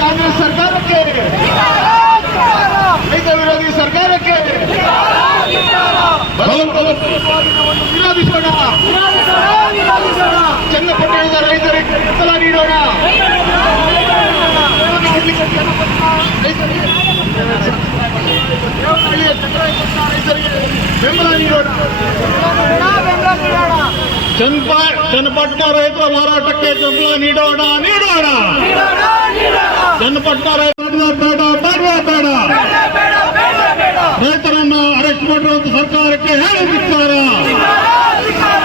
ಕಾಂಗ್ರೆಸ್ ಸರ್ಕಾರಕ್ಕೆ. ರೈತ ವಿರೋಧಿ ಸರ್ಕಾರಕ್ಕೆ. ಬಲವಂತವನ್ನು ವಿರೋಧಿಸೋಣ ಚನ್ನಪಟ್ಟಣದ ರೈತರಿಗೆ ಬೆಂಬಲ ನೀಡೋಣ. ದೇವನಹಳ್ಳಿಯ ಚನ್ನಪಟ್ಟಣ ರೈತರಿಗೆ ದೇವನಹಳ್ಳಿಯ ಚನ್ನಪಟ್ಟಣ ರೈತರಿಗೆ ಬೆಂಬಲ ನೀಡೋಣ ಚನ್ನಪ ಚನ್ನಪಟ್ಟಣ ರೈತರ ಹೋರಾಟಕ್ಕೆ ಬೆಂಬಲ ನೀಡೋಣ ನೀಡೋಣ ಚನ್ನಪಟ್ಟಣ ರೈತರ ಬೇಡ ಬೇಡ ಬೇಡ ರೈತರನ್ನ ಅರೆಸ್ಟ್ ಮಾಡಿರುವಂತ ಸರ್ಕಾರಕ್ಕೆ ಹೇಳಿ ಧಿಕ್ಕಾರ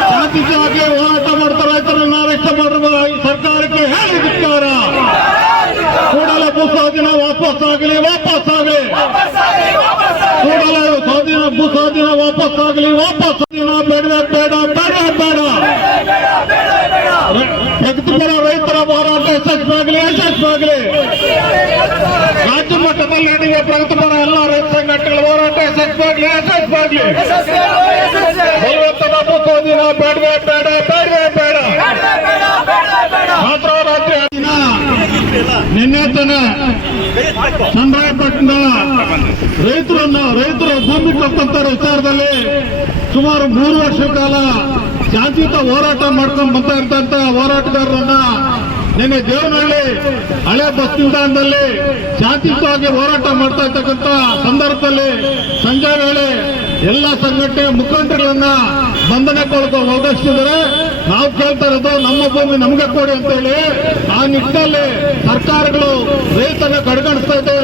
ಶಾಂತಿಯುತವಾಗಿ ಹೋರಾಟ ಮಾಡ್ತಾ ರೈತರನ್ನ ಅರೆಸ್ಟ್ ಮಾಡಿರುವ ಈ ಸರ್ಕಾರಕ್ಕೆ ಹೇಳಿ ಧಿಕ್ಕಾರ ಕೂಡಲೇ ಭೂ ಸ್ವಾಧೀನ ವಾಪಸ್ ಆಗಲಿ ವಾಪಸ್ ಆಗಲಿ ಕೂಡಲೇ ಸ್ವಾಧೀನ ಭೂ ಸ್ವಾಧೀನ ವಾಪಸ್ ಆಗಲಿ ವಾಪಸ್ ಬೇಡ ಬೇಡ ಬೇಡ ಬೇಡ. ಪ್ರಗತಿಪರ ರೈತರ ಹೋರಾಟ ಯಶಸ್ವಾಗಲಿ ಯಶಸ್ವಾಗಲಿ. ರಾಜ್ಯ ಮಟ್ಟದಲ್ಲಿ ನಡೆಯುವ ಪ್ರಗತಿಪರ ಎಲ್ಲ ರೈತ ಸಂಘಟನೆಗಳ ಹೋರಾಟ ಯಶಸ್ವಾಗಲಿ ಯಶಸ್ವಾಗಲಿ. ಬಲವಂತದ ದಿನ ಬೇಡವೇ ಬೇಡ ಬೇಡವೇ ಬೇಡ. ಮಾತ್ರ ರಾಜ್ಯ ದಿನ ನಿನ್ನೆ ತಾನೆ ಚಂದ್ರಾಯಪಟ್ಟಣ ರೈತರನ್ನ, ರೈತರು ಭೂಮಿ ಕೊಟ್ಟಂತ ವಿಚಾರದಲ್ಲಿ ಸುಮಾರು ಮೂರು ವರ್ಷ ಕಾಲ ಶಾಂತಿಯುತ ಹೋರಾಟ ಮಾಡ್ಕೊಂಡು ಬರ್ತಾ ಇರ್ತಂತ ಹೋರಾಟಗಾರರನ್ನ ನಿನ್ನೆ ದೇವನಹಳ್ಳಿ ಹಳೆ ಬಸ್ ನಿಲ್ದಾಣದಲ್ಲಿ ಶಾಂತಿಯುತವಾಗಿ ಹೋರಾಟ ಮಾಡ್ತಾ ಇರ್ತಕ್ಕಂಥ ಸಂದರ್ಭದಲ್ಲಿ ಸಂಜೆ ವೇಳೆ ಎಲ್ಲ ಸಂಘಟನೆ ಮುಖಂಡರನ್ನ ಬಂಧನಕ್ಕೆ ಒದಗಿಸಿದರೆ ನಾವು ಕೇಳ್ತಾ ಇರೋದು ನಮ್ಮ ಭೂಮಿ ನಮಗೆ ಕೊಡಿ ಅಂತ ಹೇಳಿ ಆ ನಿಟ್ಟಿನಲ್ಲಿ ಸರ್ಕಾರಗಳು ರೈತರನ್ನ ಕಡೆಗಣಿಸ್ತಾ ಇದೆ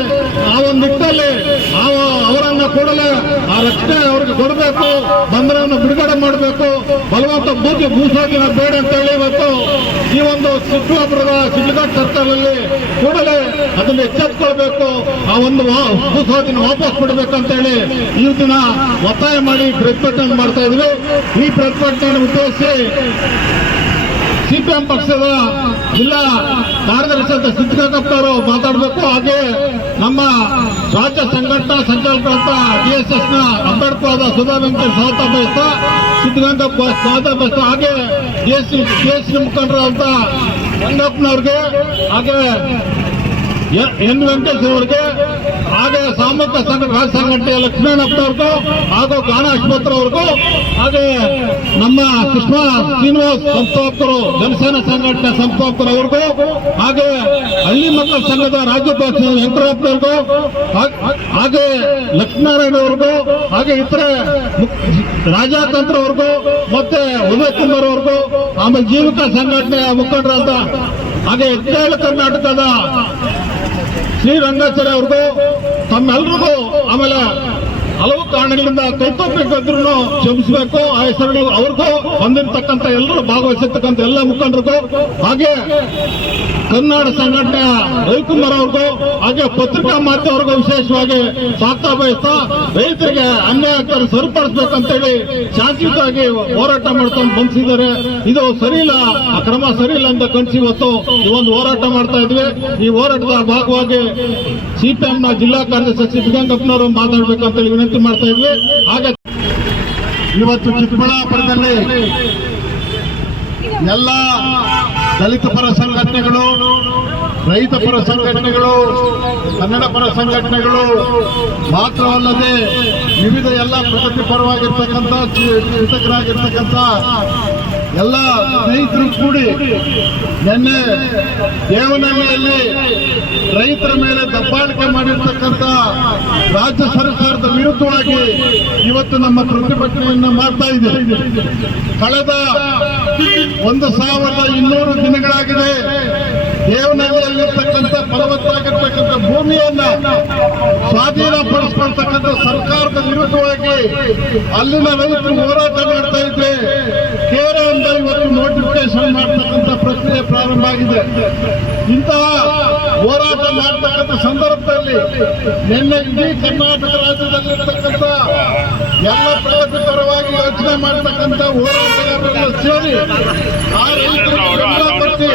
ಆ ಒಂದು ನಿಟ್ಟಿನಲ್ಲಿ ನಾವು ಅವರನ್ನ ಕೂಡಲೇ ಆ ರಕ್ಷಣೆ ಅವ್ರಿಗೆ ಕೊಡಬೇಕು, ಬಂಧನವನ್ನು ಬಿಡುಗಡೆ ಮಾಡಬೇಕು, ಬಲವಂತ ಭೂಮಿ ಭೂಸಾಕಿನ ಬೇಡ ಅಂತ ಹೇಳಿ ಇವತ್ತು ಈ ಒಂದು ಚಿಕ್ಕಬಳ್ಳಾಪುರದ ಶಿಡ್ಲಘಾಟ್ ಸರ್ಕಾರದಲ್ಲಿ ಕೂಡಲೇ ಅದನ್ನು ಎಚ್ಚೆತ್ಕೊಳ್ಬೇಕು, ಆ ಒಂದು ವಾ- ವಾಪಸ್ ಕೊಡಬೇಕಂತ ಹೇಳಿ ಈ ದಿನ ಒತ್ತಾಯ ಮಾಡಿ ಪ್ರತಿಭಟನೆ ಮಾಡ್ತಾ ಇದ್ವಿ. ಈ ಪ್ರತಿಭಟನೆ ಉದ್ದೇಶಿಸಿ ಸಿಪಿಎಂ ಪಕ್ಷದ ಜಿಲ್ಲಾ ಕಾರ್ಯದರ್ಶಿ ಸಿದ್ದಗಂಗಪ್ಪ ಅವರು ಮಾತಾಡಬೇಕು. ಹಾಗೆ ನಮ್ಮ ರಾಜ್ಯ ಸಂಘಟನಾ ಸಂಚಾಲಕರಂತ ಡಿಎಸ್ಎಸ್ನ ಅಂಬೇಡ್ಕರ್ ಸುಧಾ ವೆಂಕಟೇಶ್ ಸ್ವಾಗತ ಬಯಸ್ತಾ ಸಿದ್ದಗಂಗಪ್ಪ ಸ್ವಾಗತ ಬಯಸ್ತಾ, ಹಾಗೆ ಡಿಎಸ್ಸಿ ಡಿಎಸ್ಸಿ ಮುಖಂಡರಾದಂತ ರಂಗಪ್ಪನವ್ರಿಗೆ, ಹಾಗೆ ಎನ್ ವೆಂಕಟೇಶ್ ಅವರಿಗೆ ಹಾಗೆ ಸಾಮರ್ಥ್ಯ ಸಂಘ ರಾಜ್ಯ ಸಂಘಟನೆ ಲಕ್ಷ್ಮಣಪ್ಪನವ್ರಿಗೂ ಹಾಗೂ ಆಸ್ಪತ್ರೆ ಅವ್ರಿಗೂ ಹಾಗೆ ನಮ್ಮ ಕೃಷ್ಣ ಶ್ರೀನಿವಾಸ್ ಸಂಸ್ಥಾಪಕರು, ಜನಸೇನಾ ಸಂಘಟನೆ ಸಂಸ್ಥಾಪಕರವರೆಗೂ ಹಾಗೆ ಹಳ್ಳಿ ಮಕ್ಕಳ ಸಂಘದ ರಾಜ್ಯಾಧ್ಯಕ್ಷ ವೆಂಕಟರಪ್ಪನವ್ರಿಗೂ ಹಾಗೆ ಲಕ್ಷ್ಮೀನಾರಾಯಣ ಅವ್ರಿಗೂ ಹಾಗೆ ಇತರೆ ರಾಜತಂತ್ರವರೆಗೂ ಮತ್ತೆ ಉದಯ್ ಕುಮಾರ್ ಅವ್ರಿಗೂ ಆಮೇಲೆ ಜೀವಿಕ ಸಂಘಟನೆಯ ಮುಖಂಡರಾದ ಹಾಗೆ ಕೇರಳ ಕರ್ನಾಟಕದ ಶ್ರೀರಂಗಾಚಾರ್ಯ ಅವ್ರಿಗೂ ತಮ್ಮೆಲ್ರಿಗೂ ಆಮೇಲೆ ಹಲವು ಕಾರಣಗಳಿಂದ ಕೈತಪ್ಪಬೇಕಿದ್ರು ಕ್ಷಮಿಸಬೇಕು. ಆ ಹೆಸರುಗಳು ಅವ್ರಿಗೂ ಬಂದಿರತಕ್ಕಂಥ ಎಲ್ಲರೂ ಭಾಗವಹಿಸಿರ್ತಕ್ಕಂಥ ಎಲ್ಲ ಮುಖಂಡರಿಗೂ ಹಾಗೆ ಕನ್ನಡ ಸಂಘಟನೆಯ ರವಿಕುಮಾರ್ ಅವ್ರಿಗೂ, ಹಾಗೆ ಪತ್ರಿಕಾ ಮಾಧ್ಯಮವ್ರಿಗೂ ವಿಶೇಷವಾಗಿ ಸಾಕ್ತಾ ಬಯಸ್ತಾ ರೈತರಿಗೆ ಅನ್ಯಾಯ ಆಗ್ತಾರೆ, ಸರಿಪಡಿಸ್ಬೇಕಂತೇಳಿ ಶಾಂತಿಯುತವಾಗಿ ಹೋರಾಟ ಮಾಡ್ಕೊಂಡು ಬಂದಿದ್ದಾರೆ. ಇದು ಸರಿ ಇಲ್ಲ ಆ ಕ್ರಮ ಸರಿ ಇಲ್ಲ ಅಂತ ಕನ್ಸಿ ಇವತ್ತು ಈ ಒಂದು ಹೋರಾಟ ಮಾಡ್ತಾ ಇದ್ವಿ. ಈ ಹೋರಾಟದ ಭಾಗವಾಗಿ ಸಿಪಿಎಂನ ಜಿಲ್ಲಾ ಕಾರ್ಯದರ್ಶಿ ಸಿದ್ದಗಂಗಪ್ಪನವರು ಮಾತಾಡ್ಬೇಕಂತೇಳಿ ವಿನಂತಿ ಮಾಡ್ತಾ ಇದ್ವಿ. ಹಾಗೆ ಇವತ್ತು ಚಿಕ್ಕಬಳ್ಳಾಪುರದಲ್ಲಿ ಎಲ್ಲ ದಲಿತ ಪರ ಸಂಘಟನೆಗಳು, ರೈತ ಪರ ಸಂಘಟನೆಗಳು, ಕನ್ನಡ ಪರ ಸಂಘಟನೆಗಳು ಮಾತ್ರವಲ್ಲದೆ ವಿವಿಧ ಎಲ್ಲ ಪ್ರಗತಿ ಪರವಾಗಿರ್ತಕ್ಕಂಥ ಚಿಂತಕರಾಗಿರ್ತಕ್ಕಂಥ ಎಲ್ಲ ಸ್ನೇಹಿತರು ಕೂಡಿ ನಿನ್ನೆ ದೇವನಹಳ್ಳಿಯಲ್ಲಿ ರೈತರ ಮೇಲೆ ದಬ್ಬಾಳಿಕೆ ಮಾಡಿರ್ತಕ್ಕಂಥ ರಾಜ್ಯ ಸರ್ಕಾರದ ವಿರುದ್ಧವಾಗಿ ಇವತ್ತು ನಮ್ಮ ಪ್ರತಿಭಟನೆಯನ್ನು ಮಾಡ್ತಾ ಇದೆ ಕಳೆದ ಒಂದು ಸಾವಿರದ ಇನ್ನೂರು ದಿನಗಳಾಗಿದೆ ದೇವನಹಳ್ಳಿಯಲ್ಲಿರ್ತಕ್ಕಂಥ ಫಲವತ್ತಾಗಿರ್ತಕ್ಕಂಥ ಭೂಮಿಯನ್ನ ಸ್ವಾಧೀನಪಡಿಸ್ಕೊಳ್ತಕ್ಕಂಥ ಸರ್ಕಾರದ ವಿರುದ್ಧವಾಗಿ ಅಲ್ಲಿನ ರೈತರು ಹೋರಾಟ ಮಾಡ್ತಾ ಇದ್ರೆ ಕೇರಳದಿಂದ ಇವತ್ತು ನೋಟಿಫಿಕೇಶನ್ ಮಾಡ್ತಕ್ಕಂಥ ಪ್ರಕ್ರಿಯೆ ಪ್ರಾರಂಭ ಆಗಿದೆ. ಇಂತಹ ಹೋರಾಟ ಮಾಡ್ತಕ್ಕಂಥ ಸಂದರ್ಭದಲ್ಲಿ ನಿನ್ನೆ ಇಡೀ ಕರ್ನಾಟಕ ರಾಜ್ಯದಲ್ಲಿರ್ತಕ್ಕಂಥ ಎಲ್ಲ ಪ್ರಗತಿ ಪರವಾಗಿ ಯೋಚನೆ ಮಾಡ್ತಕ್ಕಂಥ ಹೋರಾಟಗಾರರೆಲ್ಲ ಸೇರಿ ಆ ರೈತರಿಗೆ ಬೆಂಬಲ ಕೊಟ್ಟು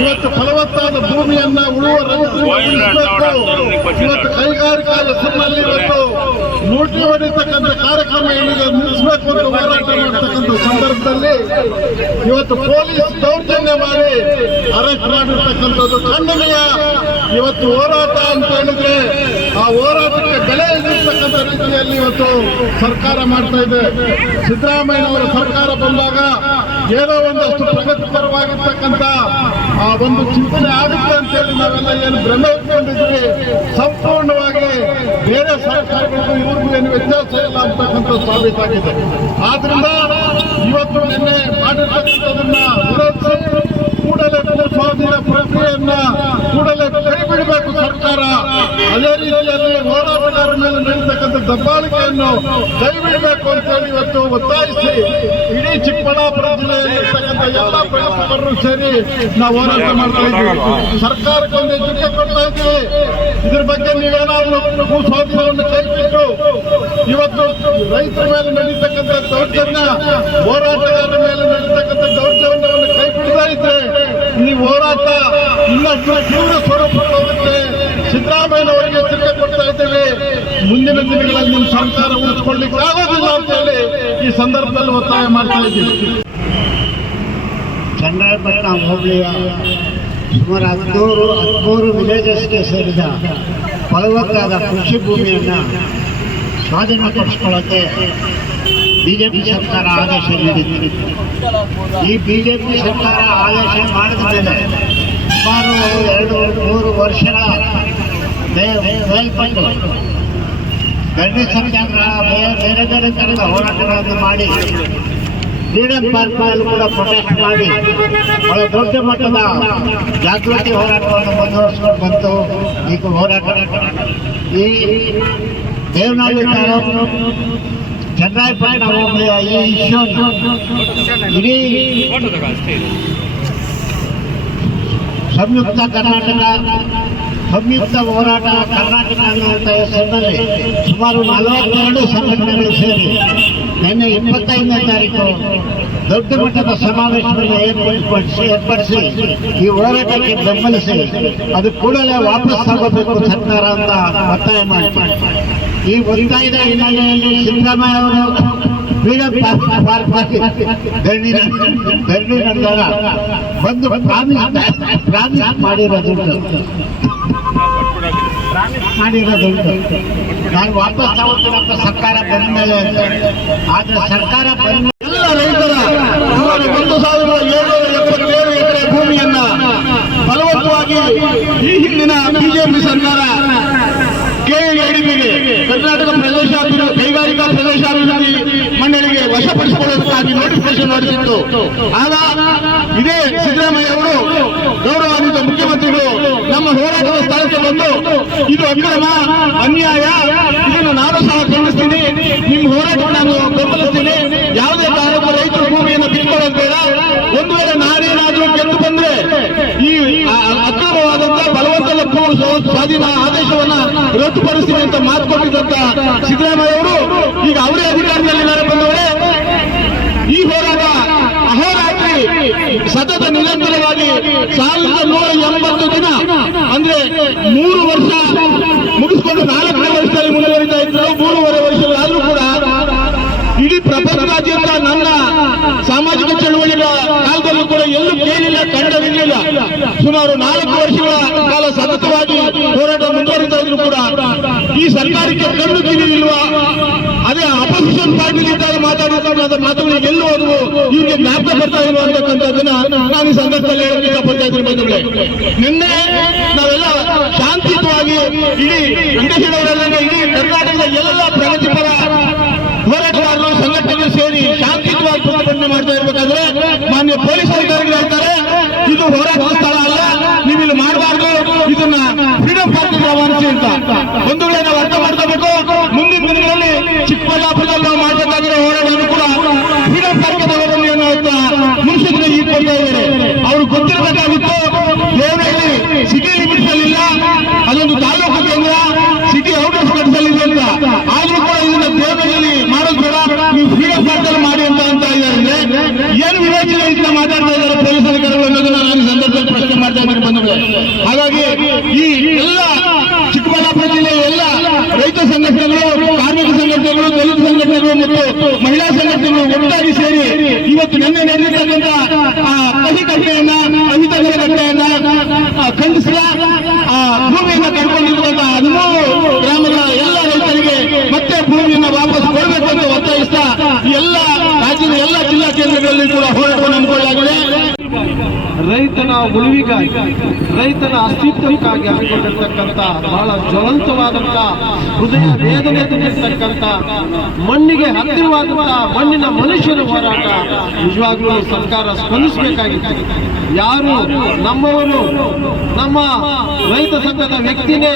ಇವತ್ತು ಫಲವತ್ತಾದ ಭೂಮಿಯನ್ನ ಉಳುವ ರೈತರು ಇವತ್ತು ಕೈಗಾರಿಕಾ ಹೆಸರಿನಲ್ಲಿ ಇವತ್ತು ಲೂಟಿ ಹೊಡಿತಕ್ಕಂಥ ಕಾರ್ಯಕ್ರಮ ಏನಿದೆ ನಿಲ್ಲಿಸಬೇಕು ಅಂತ ಹೋರಾಟ ಮಾಡ್ತಕ್ಕಂಥ ಸಂದರ್ಭದಲ್ಲಿ ಇವತ್ತು ಪೊಲೀಸ್ ದೌರ್ಜನ್ಯ ಮಾಡಿ ಅರೆಸ್ಟ್ ಮಾಡಿರ್ತಕ್ಕಂಥದ್ದು ಖಂಡನೀಯ ಇವತ್ತು ಹೋರಾಟ ಅಂತ ಹೇಳಿದ್ರೆ ಆ ಹೋರಾಟಕ್ಕೆ ಬೆಲೆ ಇಲ್ಲಿರ್ತಕ್ಕಂಥ ರೀತಿಯಲ್ಲಿ ಇವತ್ತು ಸರ್ಕಾರ ಮಾಡ್ತಾ ಇದೆ. ಸಿದ್ದರಾಮಯ್ಯನವರ ಸರ್ಕಾರ ಬಂದಾಗ ಏನೋ ಒಂದಷ್ಟು ಪ್ರಗತಿಪರವಾಗಿರ್ತಕ್ಕಂಥ ಆ ಒಂದು ಚಿಂತನೆ ಆಗುತ್ತೆ ಅಂತೇಳಿ ನಾವೆಲ್ಲ ಏನು ಭ್ರಮ ಸಂಪೂರ್ಣವಾಗಿ ಬೇರೆ ಸರ್ಕಾರಗಳಿಗೂ ಇವ್ರಿಗೂ ಏನು ವ್ಯತ್ಯಾಸ ಇಲ್ಲ ಅಂತಕ್ಕಂಥ ಸಾಬೀತಾಗಿದೆ. ಆದ್ರಿಂದ ಇವತ್ತು ನಿನ್ನೆ ಮಾಡಿರ್ತಕ್ಕಂಥದನ್ನ ಕೂಡಲೇ ಭೂಸ್ವಾಧೀನ ಪ್ರಕ್ರಿಯೆಯನ್ನ ಕೂಡಲೇ ಕೈ ಬಿಡಬೇಕು ಸರ್ಕಾರ. ಅದೇ ರೀತಿಯಲ್ಲಿ ಹೋರಾಟಗಾರರ ಮೇಲೆ ನಡೀತಕ್ಕಂಥ ದಬ್ಬಾಳಿಕೆಯನ್ನು ಕೈ ಬಿಡಬೇಕು ಅಂತ ಹೇಳಿ ಇವತ್ತು ಒತ್ತಾಯಿಸಿ ಇಡೀ ಚಿಕ್ಕಬಳ್ಳಾಪುರ ಜಿಲ್ಲೆಯಲ್ಲಿ ಇರ್ತಕ್ಕಂಥ ಎಲ್ಲ ಪ್ರಗತಿಪರರು ಸೇರಿ ನಾವು ಹೋರಾಟ ಮಾಡ್ತಾ ಇದ್ದೀವಿ. ಸರ್ಕಾರಕ್ಕೆ ಒಂದು ಎಚ್ಚರಿಕೆ ಕೊಡ್ತಾ ಇದ್ದೀವಿ. ಇದ್ರ ಬಗ್ಗೆ ನೀವೇನಾದ್ರೂ ಭೂ ಸ್ವಾಧೀನವನ್ನು ಕೈಬಿಟ್ಟು ಇವತ್ತು ರೈತರ ಮೇಲೆ ನಡೀತಕ್ಕಂಥ ದೌರ್ಜನ್ಯ, ಹೋರಾಟಗಾರರ ಮೇಲೆ ನಡೀತಕ್ಕಂಥ ದೌರ್ಜನ್ಯವನ್ನು ಕೈ ಈ ಹೋರಾಟ ಇನ್ನಷ್ಟು ತೀವ್ರ ಸ್ವರೂಪ ಹೋಗುತ್ತೆ ಸಿದ್ದರಾಮಯ್ಯನವರಿಗೆ ಎಚ್ಚರಿಕೆ ಕೊಡ್ತಾ ಇದ್ದೇವೆ. ಮುಂದಿನ ದಿನಗಳಲ್ಲಿ ನಿಮ್ಮ ಸರ್ಕಾರ ಉಳಿಸ್ಕೊಳ್ಳಿಕ್ಕೆ ಆಗೋದಿಲ್ಲ ಅಂತ ಹೇಳಿ ಈ ಸಂದರ್ಭದಲ್ಲಿ ಒತ್ತಾಯ ಮಾಡ್ತಾ ಇದ್ದೀವಿ ಚನ್ನರಾಯಪಟ್ಟಣ ಹೋಬಳಿಯ ಸುಮಾರು ಹದಿನೂರು, ಹದಿಮೂರು ವಿಲೇಜಸ್ಗೆ ಸೇರಿದ ಫಲವತ್ತಾದ ಕೃಷಿ ಭೂಮಿಯನ್ನು ಸ್ವಾಧೀನಪಡಿಸ್ಕೊಳ್ಳೋಕ್ಕೆ ಬಿಜೆಪಿ ಸರ್ಕಾರ ಆದೇಶ ನೀಡಿದೆ. ಈ ಬಿಜೆಪಿ ಸರ್ಕಾರ ಆದೇಶ ಮಾಡಿದ ಮೇಲೆ ಸುಮಾರು ಎರಡು, ಮೂರು ವರ್ಷಗಳ ಮೇಲ್ಪಟ್ಟು ಸರ್ಕಾರ ಬೇರೆ ಬೇರೆ ಥರದ ಹೋರಾಟಗಳನ್ನು ಮಾಡಿ ಫ್ರೀಡಂ ಪಾರ್ಕ್ನಲ್ಲೂ ಕೂಡ ಪ್ರೊಟೆಸ್ಟ್ ಮಾಡಿ, ಬಹಳ ದೊಡ್ಡ ಮಟ್ಟದ ಜಾಗೃತಿ ಹೋರಾಟವನ್ನು ಮುಂದುವರಿಸಿಕೊಂಡು ಬಂತು ಈಗ ಹೋರಾಟ. ಈ ದೇವನಹಳ್ಳಿ ಚನ್ನರಾಯಪಟ್ಟಣ ಹೋಬಳಿಯ ಈ ಇಶ್ಯೂವನ್ನು ಇಡೀ ಸಂಯುಕ್ತ ಕರ್ನಾಟಕ, ಸಂಯುಕ್ತ ಹೋರಾಟ ಕರ್ನಾಟಕ ಅನ್ನುವಂಥ ಹೆಸರಿನಲ್ಲಿ ಸುಮಾರು ನಲವತ್ತೆರಡು ಸಂಘಟನೆಗಳು ಸೇರಿ ನಿನ್ನೆ ಇಪ್ಪತ್ತೈದನೇ ತಾರೀಕು ದೊಡ್ಡ ಮಟ್ಟದ ಸಮಾವೇಶವನ್ನು ಏರ್ಪಡಿಸಿ ಏರ್ಪಡಿಸಿ ಈ ಹೋರಾಟಕ್ಕೆ ಬೆಂಬಲಿಸಿ ಅದು ಕೂಡಲೇ ವಾಪಸ್ ಆಗಬೇಕು ಸರ್ಕಾರ ಅಂತ ಒತ್ತಾಯ ಮಾಡ್ತಾರೆ ಈ ಒತ್ತಾಯದ ಹಿನ್ನೆಲೆಯಲ್ಲಿ ಸಿದ್ದರಾಮಯ್ಯ ಅವರು ಫ್ರೀಡಂ ಮಾಡಿರೋದುಂಟು. ನಾನು ವಾಪಸ್ ತಗೊಳ್ತೀನಂತ ಸರ್ಕಾರ ಬಂದ ಮೇಲೆ ಆದ್ರೆ ಸರ್ಕಾರ ಬಂದ ಒಂದು ಎಕರೆ ಭೂಮಿಯನ್ನ ಫಲವತ್ತವಾಗಿ ಈ ಹಿಂದಿನ ಬಿಜೆಪಿ ಸರ್ಕಾರ ಹೊರಡಿಸಿತ್ತು ಆಗ ಇದೇ ಸಿದ್ದರಾಮಯ್ಯ ಅವರು ಗೌರವಾನ್ವಿತ ಮುಖ್ಯಮಂತ್ರಿಗಳು ನಮ್ಮ ಹೋರಾಟದ ಸ್ಥಳಕ್ಕೆ ಬಂದು, ಇದು ಅಕ್ರಮ, ಅನ್ಯಾಯ, ಇದನ್ನು ನಾನು ಸಹ ಖಂಡಿಸ್ತೀನಿ. ನಿಮ್ಮ ಹೋರಾಟ ನಾನು ಬೆಂಬಲಿಸ್ತೀನಿ. ಯಾವುದೇ ಕಾರಣಕ್ಕೂ ರೈತರ ಭೂಮಿಯನ್ನು ಬಿಟ್ಕೊಳ್ಳೋದು ಬೇಡ. ಒಂದು ವೇಳೆ ನಾನೇನಾದ್ರೂ ಗೆದ್ದು ಬಂದ್ರೆ ಈ ಅಕ್ರಮವಾದಂತಹ ಬಲವಂತದ ಸ್ವಾಧೀನ ಆದೇಶವನ್ನ ರದ್ದುಪಡಿಸ್ತೀನಿ ಅಂತ ಮಾತು ಕೊಟ್ಟಿದ್ದಂತ ಸಿದ್ದರಾಮಯ್ಯ ಅವರು, ಈಗ ಅವರೇ ಅಧಿಕಾರದಲ್ಲಿದ್ದಾರೆ ಬಂದವರೇ ಈ ಹೋರಾಟ ಅಹೋರಾತ್ರಿ ಸತತ ನಿರಂತರವಾಗಿ ಸಾವಿರದ ನೂರ ಎಂಬತ್ತು ದಿನ ಅಂದ್ರೆ ಮೂರು ವರ್ಷ ಮುಗಿಸ್ಕೊಂಡು ನಾಲ್ಕನೇ ವರ್ಷದಲ್ಲಿ ಮುಂದುವರಿತಾ ಇದ್ರು, ಮೂರುವರೆ ವರ್ಷಗಳಾದ್ರೂ ಕೂಡ ಇಡೀ ಪ್ರಪಂಚದಾದ್ಯಂತ ನನ್ನ ಸಾಮಾಜಿಕ ಚಳುವಳಿಯ ಕಾಲದಲ್ಲೂ ಕೂಡ ಎಲ್ಲೂ ಕೇಳಿಲ್ಲ ಕಂಡವಿರಲಿಲ್ಲ ಸುಮಾರು ನಾಲ್ಕು ವರ್ಷಗಳ ಕಾಲ ಸತತವಾಗಿ ಹೋರಾಟ ಮುಂದುವರಿತಾ ಇದ್ರು ಕೂಡ ಈ ಸರ್ಕಾರಕ್ಕೆ ಕಂಡು ಕಿವಿಯಿಲ್ವಾ ಅದೇ ಅಪೋಸಿಷನ್ ಪಾರ್ಟಿ ಇದ್ದಾಗ ಮಾತಾಡಿದ ಮಾತುಗಳಿಗೆ ಎಲ್ಲೂ ಅವರು ಹೀಗೆ ಜ್ಞಾಪಕ ಬರ್ತಾ ಇರುವ ಅಂತಕ್ಕಂಥದ್ದನ್ನ ನಾನು ಈ ಸಂದರ್ಭದಲ್ಲಿ ಹೇಳಕ್ಕೆ ಇಷ್ಟಪಡ್ತಾ ಇದ್ದೀನಿ ನಿನ್ನೆ ಶಾಂತಿಯುತವಾಗಿ ಇಡೀ ವೆಂಕಟೇಶ್ವರವರೆಲ್ಲ ಇಡೀ ಕರ್ನಾಟಕದ ಎಲ್ಲ ಪ್ರಗತಿಪರ ಹೋರಾಟಗಾರರು ಸಂಘಟನೆ ಸೇರಿ ಶಾಂತಿಯುತವಾಗಿ ಪ್ರತಿಭಟನೆ ಮಾಡ್ತಾ ಇರಬೇಕಾದ್ರೆ ಮಾನ್ಯ ಪೊಲೀಸ್ ಅಧಿಕಾರಿಗಳು ಹೇಳ್ತಾರೆ ಇದು ಹೋರಾಟದ ಸ್ಥಳ ಅಲ್ಲ ನೀವು ಇಲ್ಲಿ ಮಾಡಬಾರ್ದು ಇದನ್ನ ಫ್ರೀಡಂ ಪಾರ್ಕ್ ರವಾನಿಸಿ ಅಂತ ಒಂದು ವೇಳೆ ನಾವು ಅರ್ಥ ಮಾಡ್ಕೋಬೇಕು ಮುಂದಿನ ದಿನಗಳಲ್ಲಿ ಚಿಕ್ಕಬಳ್ಳಾಪುರದಲ್ಲಿ ನಾವು ಮಾಡಬೇಕಾಗಿರೋ ಹೋರಾಟವನ್ನು ಕೂಡ ಫ್ರೀಡಂ ಪಾರ್ಕ್ ತಗೊಳ್ಳಿ ಅನ್ನೋ ಮುನ್ಸೂಚನೆ ಈಗ ಕೊಡ್ತಾ ಇದ್ದಾರೆ ಅವ್ರು ಗೊತ್ತಿರಬೇಕಾಗಿತ್ತು ದೇವರಲ್ಲಿ ಸಿಟಿ ಲಿಮಿಟ್ಸ್ ಅಲ್ಲಿ ಇಲ್ಲ ಅದೊಂದು ತಾಲೂಕು ಕೇಂದ್ರ ಸಿಟಿ ಔಟರ್ಸ್ ಕಟ್ಸಲ್ಲಿದೆ ಅಂತ ಆದ್ರೂ ಕೂಡ ಇದನ್ನ ದೇವರಲ್ಲಿ ಮಾಡೋದು ಬೇಡ ನೀವು ಫ್ರೀಡಂ ಪಾರ್ಕ್ ಅಲ್ಲಿ ಮಾಡಿ ಅಂತ ಅಂತ ಇದ್ದಾರೆ ಅಂದ್ರೆ ಏನು ವಿವೇಚನೆ ಇಂತ ಮಾತಾಡ್ತಾ ಇದ್ದಾರೆ ಪೊಲೀಸ್ ಅಧಿಕಾರಿಗಳು ಅನ್ನೋದನ್ನ ನಾನು ಈ ಸಂದರ್ಭದಲ್ಲಿ ಪ್ರಶ್ನೆ ಮಾಡ್ತಾ ಇದ್ದೀನಿ ಬಂಧುಗಳೇ ಹಾಗಾಗಿ ಈ ಎಲ್ಲ ಚಿಕ್ಕಬಳ್ಳಾಪುರ ಜಿಲ್ಲೆಯ ಎಲ್ಲ ಒಟ್ಟಾಗಿ ಸೇರಿ ಇವತ್ತು ನಿನ್ನೆ ನಡೆದಿರ್ತಕ್ಕಂಥ ಆ ಕಹಿ ಘಟನೆಯನ್ನ ಅಹಿತಕರ ಘಟನೆಯನ್ನ ಆ, ಖಂಡಿಸಿದ ಆ ಭೂಮಿಯನ್ನ ಕಳ್ಕೊಂಡಿರುವಂತ ಹದಿಮೂರು ಗ್ರಾಮಗಳ ಎಲ್ಲ ರೈತರಿಗೆ ಮತ್ತೆ ಭೂಮಿಯನ್ನ ವಾಪಸ್ ಕೊಡಬೇಕು ಅಂತ ಒತ್ತಾಯಿಸ್ತಾ ಈ ಎಲ್ಲ ರಾಜ್ಯದ ಎಲ್ಲ ಜಿಲ್ಲಾ ಕೇಂದ್ರಗಳಲ್ಲಿ ಕೂಡ ಹೋರಾಟವನ್ನು ಹಮ್ಮಿಕೊಳ್ಳಲಾಗಿದೆ ರೈತನ ಉಳಿವಿಗಾಗಿ, ರೈತನ ಅಸ್ತಿತ್ವಕ್ಕಾಗಿ ಹಮ್ಮಿಕೊಂಡಿರ್ತಕ್ಕಂಥ ಬಹಳ ಜ್ವಲಂತವಾದಂಥ ಹೃದಯ ವೇದನೆ ತುಂಬಿರ್ತಕ್ಕಂಥ ಮಣ್ಣಿಗೆ ಹತ್ತಿರವಾದಂಥ ಮಣ್ಣಿನ ಮನುಷ್ಯರು ಹೋರಾಟ ನಿಜವಾಗ್ಲೂ ಸರ್ಕಾರ ಸ್ಪಂದಿಸಬೇಕಾಗಿತ್ತು. ಯಾರು ನಮ್ಮವರು, ನಮ್ಮ ರೈತ ಸಂಘದ ವ್ಯಕ್ತಿನೇ,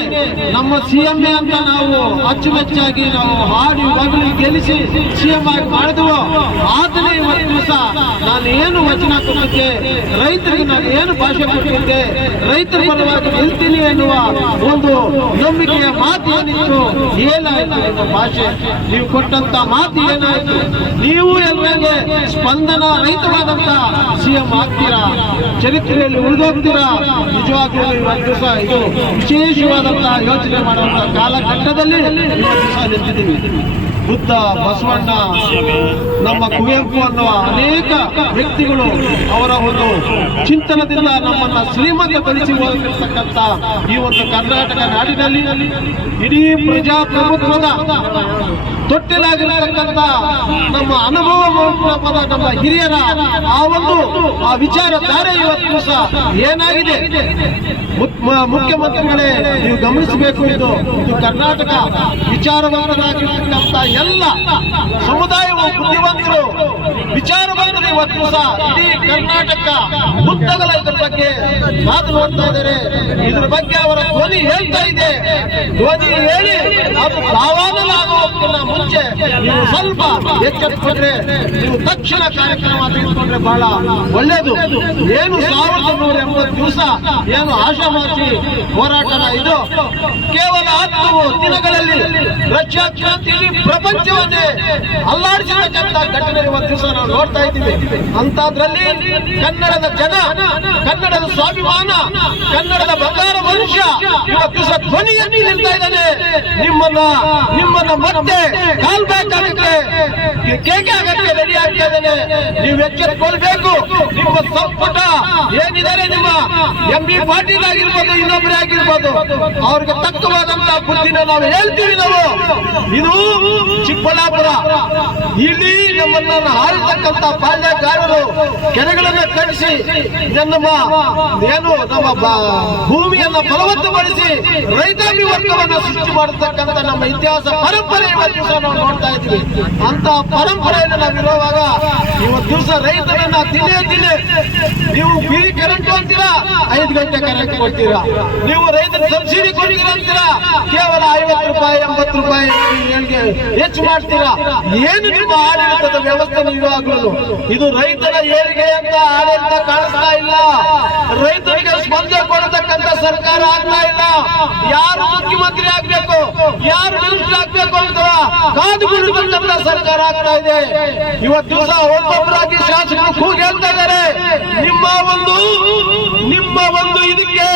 ನಮ್ಮ ಸಿಎಂ ಅಂತ ನಾವು ಅಚ್ಚುಮೆಚ್ಚಾಗಿ ನಾವು ಹಾಡಿ ಬಗ್ಲಿ ಗೆಲ್ಲಿಸಿ ಸಿಎಂ ಆಗಿ ಮಾಡಿದವು, ಆತನೇ ಇವತ್ತು ದಿವಸ ನಾನು ಏನು ವಚನ ಕೊಟ್ಟಿದ್ದೆ ರೈತರಿಗೆ ನಾನು ಏನು ಭಾಷೆ ಕೊಟ್ಟಿದ್ದೆ ರೈತರ ಪರವಾಗಿ ನಿಲ್ತೀನಿ ಎನ್ನುವ ಒಂದು ನಂಬಿಕೆಯ ಮಾತು ಏನಿತ್ತು? ಏನಾಯ್ತು ಎನ್ನುವ ಭಾಷೆ. ನೀವು ಕೊಟ್ಟಂತ ಮಾತು ಏನಾಯ್ತು? ನೀವು ಎಲ್ಲರಿಗೆ ಸ್ಪಂದನ ರೈತವಾದಂತ ಸಿಎಂ ಆಗ್ತೀರಾ? ಚರಿತ್ರೆಯಲ್ಲಿ ಉಳಿದೋಗ್ತೀರಾ? ನಿಜವಾಗ್ಲೂ ಇವತ್ತು ಇದು ವಿಶೇಷವಾದಂತಹ ಯೋಚನೆ ಮಾಡುವಂತಹ ಕಾಲಘಟ್ಟದಲ್ಲಿ ಇವತ್ತು ದಿವಸ ನಿಂತಿದ್ದೀವಿ. ಬುದ್ಧ ಬಸವಣ್ಣ, ನಮ್ಮ ಕುವೆಂಪು ಅನ್ನುವ ಅನೇಕ ವ್ಯಕ್ತಿಗಳು ಅವರ ಒಂದು ಚಿಂತನದಿಂದ ನಮ್ಮನ್ನ ಶ್ರೀಮಂತಗೊಳಿಸಿ ಹೋಗಿರ್ತಕ್ಕಂಥ ಈ ಒಂದು ಕರ್ನಾಟಕ ನಾಡಿನಲ್ಲಿ ಇಡೀ ಪ್ರಜಾಪ್ರಭುತ್ವದ ತೊಟ್ಟಿಲಾಗಿರತಕ್ಕಂಥ ನಮ್ಮ ಅನುಭವ ಮಂಟಪದ ನಮ್ಮ ಹಿರಿಯರ ಆ ಒಂದು, ಆ ವಿಚಾರಧಾರೆ ಇವತ್ತು ಸಹ ಏನಾಗಿದೆ? ಮುಖ್ಯಮಂತ್ರಿಗಳೇ, ನೀವು ಗಮನಿಸಬೇಕು ಇದು. ಇದು ಕರ್ನಾಟಕ ವಿಚಾರವಂತರಾಗಿರ್ತಕ್ಕಂಥ ಎಲ್ಲ ಸಮುದಾಯವು ಬುದ್ಧಿವಂತರು. ವಿಚಾರವಾದ ಇವತ್ತು ದಿವಸ ಇಡೀ ಕರ್ನಾಟಕ ಮುದ್ದಗಳ ಇದ್ರ ಬಗ್ಗೆ ಮಾತನಾಡ್ತಾ ಇದ್ದಾರೆ. ಇದ್ರ ಬಗ್ಗೆ ಅವರ ಧ್ವನಿ ಹೇಳ್ತಾ ಇದೆ. ಧ್ವನಿ ಹೇಳಿ ಅದು ಆಗೋದಕ್ಕಿಂತ ಮುಂಚೆ ನೀವು ಸ್ವಲ್ಪ ಎಚ್ಚರಿಸಿಕೊಂಡ್ರೆ ನೀವು ತಕ್ಷಣ ಕಾರ್ಯಕ್ರಮ ತೆಗೆದುಕೊಂಡ್ರೆ ಬಹಳ ಒಳ್ಳೇದು. ಏನು ಸಾವಿರದ ನೂರ ಎಂಬತ್ತು ದಿವಸ, ಏನು ಆಶಾಮಾಸಿ ಹೋರಾಟನ ಇದು. ಕೇವಲ ಹತ್ತು ದಿನಗಳಲ್ಲಿ ರಷ್ಯಾ ಕ್ರಾಂತಿಯಲ್ಲಿ ಪ್ರಪಂಚವನ್ನೇ ಅಲ್ಲಾಡಿಸಿರ್ತಕ್ಕಂಥ ಘಟನೆ ಇವತ್ತು ನಾವು ನೋಡ್ತಾ ಇದ್ದೀವಿ. ಅಂತದ್ರಲ್ಲಿ ಕನ್ನಡದ ಜನ, ಕನ್ನಡದ ಸ್ವಾಭಿಮಾನ, ಕನ್ನಡದ ಬಂಗಾರ ಮನುಷ್ಯ ಇವತ್ತು ಧ್ವನಿಯಲ್ಲಿ ಧ್ವನಿ ನಿಲ್ತಾ ಇದ್ದಾನೆ. ನಿಮ್ಮನ್ನ ನಿಮ್ಮನ್ನ ಮತ್ತೆ ಕಾಲ್ ಬ್ಯಾಕ್ ಆಗಕ್ಕೆ ಕೇಕೆ ಆಗಕ್ಕೆ ರೆಡಿ ಆಗ್ತಾ ಇದ್ದಾನೆ. ನೀವು ಎಚ್ಚೆತ್ಕೊಳ್ಬೇಕು. ನಿಮ್ಮ ಸಂಪುಟ ಏನಿದ್ದಾರೆ ನಿಮ್ಮ ಎಂ ಬಿ ಪಾಟೀಲ್? ಆಗಿರ್ಬೋದು ಇನ್ನೊಬ್ಬರೇ ಆಗಿರ್ಬೋದು. ಅವ್ರಿಗೆ ತಕ್ಕವಾದಂತ ಬುದ್ಧಿನ ನಾವು ಹೇಳ್ತೀವಿ ನಾವು. ಇದು ಚಿಕ್ಕಬಳ್ಳಾಪುರ. ಇಲ್ಲಿ ನಮ್ಮನ್ನ ಆಳ್ತಕ್ಕಂತ ಬಾಲ್ಯಕಾರರು ಕೆರೆಗಳನ್ನ ಕಟ್ಟಿಸಿ ನಮ್ಮ ಏನು ನಮ್ಮ ಭೂಮಿಯನ್ನ ಫಲವತ್ತುಗೊಳಿಸಿ ರೈತಾಪಿ ವರ್ಗವನ್ನು ಸೃಷ್ಟಿ ಮಾಡತಕ್ಕಂತ ನಮ್ಮ ಇತಿಹಾಸ ಪರಂಪರೆ ಇವತ್ತು ನಾವು ನೋಡ್ತಾ ಇದ್ವಿ ಅಂತ ಪರಂಪರೆಯನ್ನು ನಾವು ಇರುವಾಗ ಇವತ್ತು ದಿವಸ ರೈತರನ್ನ ದಿನೇ ದಿನೇ ನೀವು ಬಿ ಕರೆಂಟ್ ಅಂತೀರಾ ಐದು ಗಂಟೆ ಕರೆಂಟ್ ಕೊಡ್ತೀರಾ? ನೀವು ರೈತರ ಸಬ್ಸಿಡಿ ಕೊಡ್ತೀರಾ ಅಂತೀರಾ? ಕೇವಲ ಐವತ್ತು ರೂಪಾಯಿ, ಎಂಬತ್ತು ರೂಪಾಯಿ ಹೆಚ್ಚು ಮಾಡ್ತೀರಾ? ಏನು ನಿಮ್ಮ ಆಡಳಿತದ ವ್ಯವಸ್ಥೆ ನೀವಾಗಲು ಇದು ರೈತರ ಏಳಿಗೆ ಅಂತ ಆಡಳಿತ ಕಾಣಿಸ್ತಾ ಇಲ್ಲ ರೈತರಿಗೆ ಸ್ಪಂದನೆ ಕೊಡತಕ್ಕಂತ ಸರ್ಕಾರ ಆಗ್ತಾ ಇಲ್ಲ. ಯಾರು ಮುಖ್ಯಮಂತ್ರಿ ಆಗ್ಬೇಕು? ಯಾರು ಮಿನಿಸ್ಟರ್ ಆಗ್ಬೇಕು ಅಂತ ಕಾದು ಸರ್ಕಾರ ಆಗ್ತಾ ಇದೆ. ಇವತ್ತು ದಿವಸ ಒಬ್ಬೊಬ್ಬರಾಗಿ ಶಾಸಕರು ಕೂಗಿ ಹೇಳ್ತಾ ಇದ್ದಾರೆ. ನಿಮ್ಮ ಒಂದು ನಿಮ್ಮ ಒಂದು ಇದಕ್ಕೆ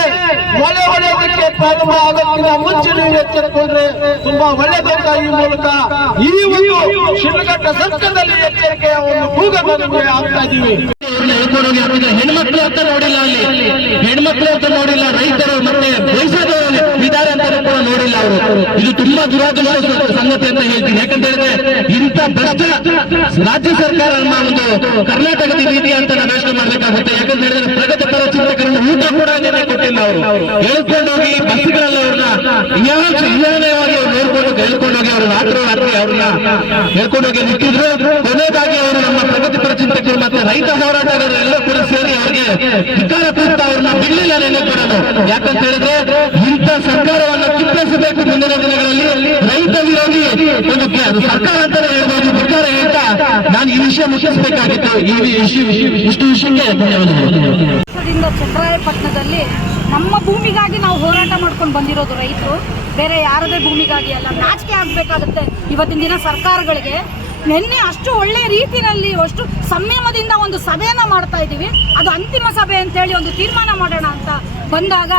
ಮಳೆ ಹೊಡೆಯೋದಕ್ಕೆ ಪ್ರಾರಂಭ ಆಗೋದ್ರಿಂದ ಮುಂಚೆ ನೀವು ಎಚ್ಚರಿಕೊಂಡ್ರೆ ತುಂಬಾ ಒಳ್ಳೆದಂತ ಈ ಮೂಲಕ ಈ ಒಂದು ಶಿವಘಟ್ಟ ಸತ್ಯದಲ್ಲಿ ಎಚ್ಚರಿಕೆಯ ಒಂದು ಕೂಗನ್ನು ಆಗ್ತಾ ಹೇಳ್ಕೊಂಡೋಗಿ ಹೆಣ್ಮಕ್ಳು ಅಂತ ನೋಡಿಲ್ಲ ಅಲ್ಲಿ. ಹೆಣ್ಮಕ್ಳು ಅಂತ ನೋಡಿಲ್ಲ. ರೈತರು ಮತ್ತೆ ವಯಸ್ಸಾದವರು ಇದ್ದಾರೆ ಅಂತ ಕೂಡ ನೋಡಿಲ್ಲ ಅವರು. ಇದು ತುಂಬಾ ದುರಾದೃಷ್ಟ ಸಂಗತಿ ಅಂತ ಹೇಳ್ತೀನಿ. ಯಾಕಂತ ಹೇಳಿದ್ರೆ ಇಂಥ ಭ್ರಷ್ಟ ರಾಜ್ಯ ಸರ್ಕಾರ ನಮ್ಮ ಒಂದು ಕರ್ನಾಟಕದ ರೀತಿ ಅಂತ ನಾಶ ಯೋಚನೆ ಮಾಡ್ಬೇಕಾಗುತ್ತೆ. ಯಾಕಂತ ಹೇಳಿದ್ರೆ ಪ್ರಗತಿ ಪರ ಚಿಂತಕರನ್ನು ಊಟ ಕೂಡ ಕೊಟ್ಟಿಲ್ಲ ಅವರು. ಹೇಳ್ಕೊಂಡೋಗಿ ಬಸ್ಗಳಲ್ಲಿ ಅವ್ರನ್ನ ಯಾವ ಅವ್ರು ನೋಡ್ಕೊಂಡು ಹೇಳ್ಕೊಂಡೋಗಿ ಅವರು ರಾತ್ರಿ ರಾತ್ರಿ ಅವ್ರನ್ನ ಹೇಳ್ಕೊಂಡೋಗಿ ನಿಂತಿದ್ರು ಕೊನೆಯದಾಗಿ ಅವರು ನಮ್ಮ ಪ್ರಗತಿಪರ ಚಿಂತಕರು ಮತ್ತೆ ರೈತ ಹೋರಾಟಗಾರರು ಎಲ್ಲ ಕೂಡ ಸೇರಿ ಅವರಿಗೆ ಯಾಕಂತ ಹೇಳಿದ್ರೆ ಇಂಥ ಸರ್ಕಾರವನ್ನು ಕಿತ್ತಿಸಬೇಕು ಮುಂದಿನ ದಿನಗಳಲ್ಲಿ. ರೈತ ವಿರೋಧಿ ಒಂದು ಸರ್ಕಾರ ಅಂತ ಹೇಳ್ಬೋದು, ಸರ್ಕಾರ ಹೇಳ್ತಾ ನಾನು ಈ ವಿಷಯ ಮುಗಿಸಬೇಕಾಗಿತ್ತು ಈ ವಿಷಯ ಇಷ್ಟು ವಿಷಯಕ್ಕೆ ಚಕ್ರಾಯಪಟ್ಟಣದಲ್ಲಿ ನಮ್ಮ ಭೂಮಿಗಾಗಿ ನಾವು ಹೋರಾಟ ಮಾಡ್ಕೊಂಡು ಬಂದಿರೋದು ರೈತರು. ಬೇರೆ ಯಾರದೇ ಭೂಮಿಗಾಗಿ ಅಲ್ಲ, ನಾಚಿಕೆ ಆಗಬೇಕಾಗುತ್ತೆ ಇವತ್ತಿನ ದಿನ ಸರ್ಕಾರಗಳಿಗೆ. ನಿನ್ನೆ ಅಷ್ಟು ಒಳ್ಳೆ ರೀತಿಯಲ್ಲಿ ಅಷ್ಟು ಸಂಯಮದಿಂದ ಒಂದು ಸಭೆಯನ್ನ ಮಾಡ್ತಾ ಇದ್ದೀವಿ. ಅದು ಅಂತಿಮ ಸಭೆ ಅಂತೇಳಿ ಒಂದು ತೀರ್ಮಾನ ಮಾಡೋಣ ಅಂತ ಬಂದಾಗ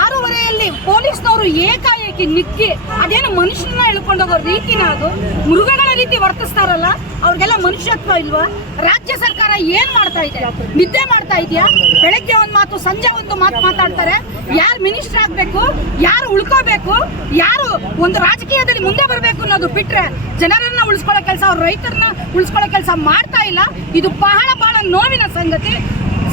ಆರೂವರೆಯಲ್ಲಿ ಪೊಲೀಸ್ನವರು ಏಕಾಏಕಿ ನಿಕ್ಕಿ ಅದೇನು ಮನುಷ್ಯನ ಎಳ್ಕೊಂಡೋಗೋ ರೀತಿನ ಅದು. ಮೃಗಗಳ ರೀತಿ ವರ್ತಿಸ್ತಾರಲ್ಲ, ಅವ್ರಿಗೆಲ್ಲ ಮನುಷ್ಯತ್ವ ಇಲ್ವಾ? ರಾಜ್ಯ ಸರ್ಕಾರ ಏನ್ ಮಾಡ್ತಾ ಇದೆ? ನಿದ್ದೆ ಮಾಡ್ತಾ ಇದೆಯಾ? ಬೆಳಗ್ಗೆ ಒಂದು ಮಾತು, ಸಂಜೆ ಒಂದು ಮಾತು ಮಾತಾಡ್ತಾರೆ. ಯಾರು ಮಿನಿಸ್ಟರ್ ಆಗ್ಬೇಕು, ಯಾರು ಉಳ್ಕೋಬೇಕು, ಯಾರು ಒಂದು ರಾಜಕೀಯದಲ್ಲಿ ಮುಂದೆ ಬರಬೇಕು ಅನ್ನೋದು ಬಿಟ್ರೆ ಜನರನ್ನ ಉಳಿಸ್ಕೊಳ್ಳೋ ಕೆಲಸ ಅವ್ರ ರೈತರನ್ನ ಉಳಿಸ್ಕೊಳ್ಳೋ ಕೆಲಸ ಮಾಡ್ತಾ ಇಲ್ಲ. ಇದು ಬಹಳ ಬಹಳ ನೋವಿನ ಸಂಗತಿ.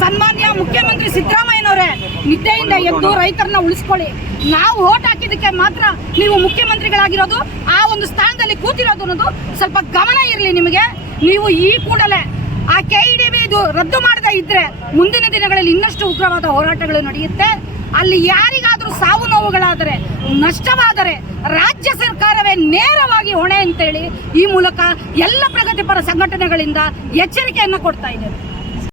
ಸನ್ಮಾನ್ಯ ಮುಖ್ಯಮಂತ್ರಿ ಸಿದ್ದರಾಮಯ್ಯನವರೇ, ನಿದ್ದೆಯಿಂದ ಎದ್ದು ರೈತರನ್ನ ಉಳಿಸ್ಕೊಳ್ಳಿ. ನಾವು ಓಟ್ ಹಾಕಿದಕ್ಕೆ ಮಾತ್ರ ನೀವು ಮುಖ್ಯಮಂತ್ರಿಗಳಾಗಿರೋದು, ಆ ಒಂದು ಸ್ಥಾನದಲ್ಲಿ ಕೂತಿರೋದು ಅನ್ನೋದು ಸ್ವಲ್ಪ ಗಮನ ಇರಲಿ ನಿಮಗೆ. ನೀವು ಈ ಕೂಡಲೇ ಆ ಕೆ ಇದು ರದ್ದು ಮಾಡದೇ ಇದ್ರೆ ಮುಂದಿನ ದಿನಗಳಲ್ಲಿ ಇನ್ನಷ್ಟು ಉಗ್ರವಾದ ಹೋರಾಟಗಳು ನಡೆಯುತ್ತೆ. ಅಲ್ಲಿ ಯಾರಿಗಾದರೂ ಸಾವು ನೋವುಗಳಾದರೆ, ನಷ್ಟವಾದರೆ ರಾಜ್ಯ ಸರ್ಕಾರವೇ ನೇರವಾಗಿ ಹೊಣೆ ಅಂತೇಳಿ ಈ ಮೂಲಕ ಎಲ್ಲ ಪ್ರಗತಿಪರ ಸಂಘಟನೆಗಳಿಂದ ಎಚ್ಚರಿಕೆಯನ್ನು ಕೊಡ್ತಾ ಇದ್ದೇವೆ.